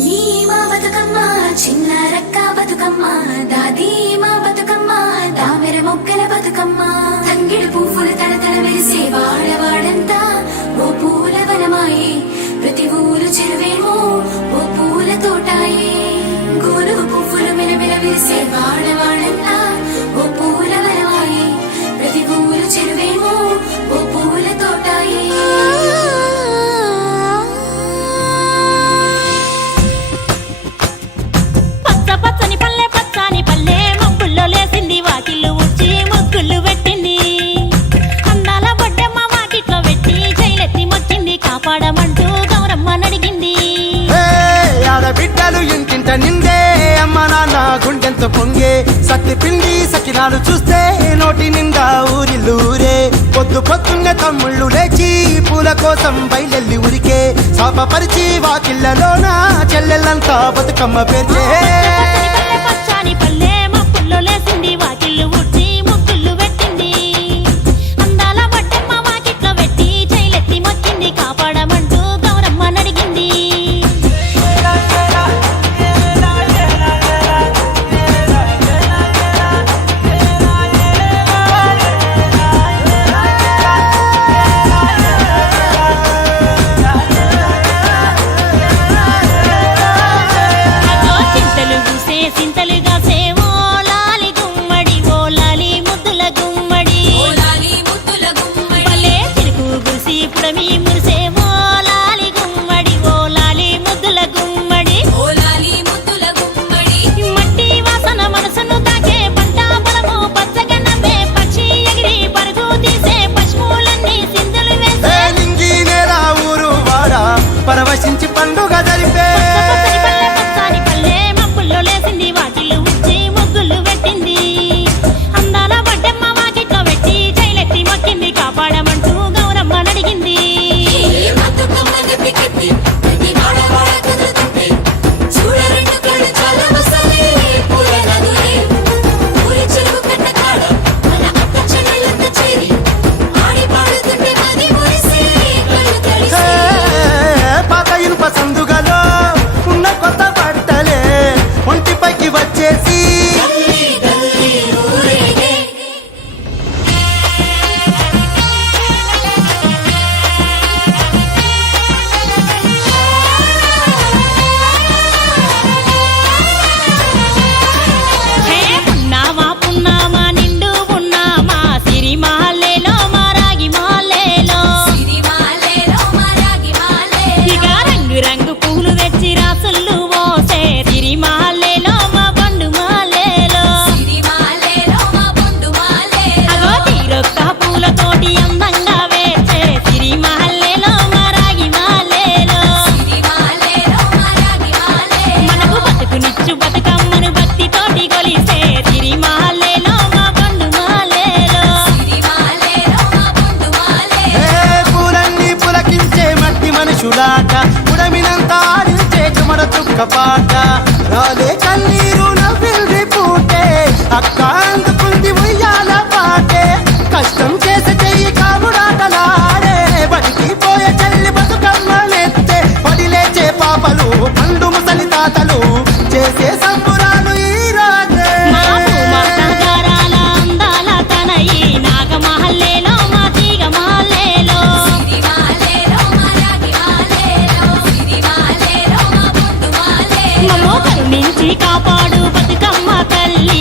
చిన్ని మా బతుకమ్మ చిన్న రక్క బతుకమ్మ దాది మా బతుకమ్మ దామెర మొక్కల బతుకమ్మ తంగిడు పువ్వులు తడతడ మెరిసే వాడవాడంతా ఓ పూల వనమాయే ప్రతి ఊరు చెరువేమో ఓ పూల తోటాయే గోరు పువ్వులు మెలమెల విరిసే వాడవాడంతా ఓ పూల వనమాయే ప్రతి ఊరు చెరువేమో ఓ పూల తోటాయే బిడ్డలు ఇంటింట నిందే అమ్మ నాన్న గుండెంత పొంగే సత్తి పిండి సకినాలు చూస్తే నోటి నిండా ఊరిల్లూరే పొద్దు పొద్దున్నే తమ్ముళ్ళు లేచి పూల కోసం బయలెల్లి ఉరికే శాపపరిచి వాకిళ్లలోన చెల్లెళ్ళంతా బతుకమ్మ పేర్చే పరవశించి పండుగ జరిపే ఉడమినంత ఆడించే కుమర చుక్క పాట రాలే కన్నీరు నవ్విల్ది పూటే అక్క అందుకుంది ఉయ్యాల పాటే కష్టం చేసి చెయ్యి కాముడాటలాడే బడికి పోయే చెల్లి బతుకమ్మ నెత్తే పడిలేచే పాపలు పండు ముసలి తాతలు చేసే సంబురాలు ఈ రోజే కాపాడు బతుకమ్మ తల్లి।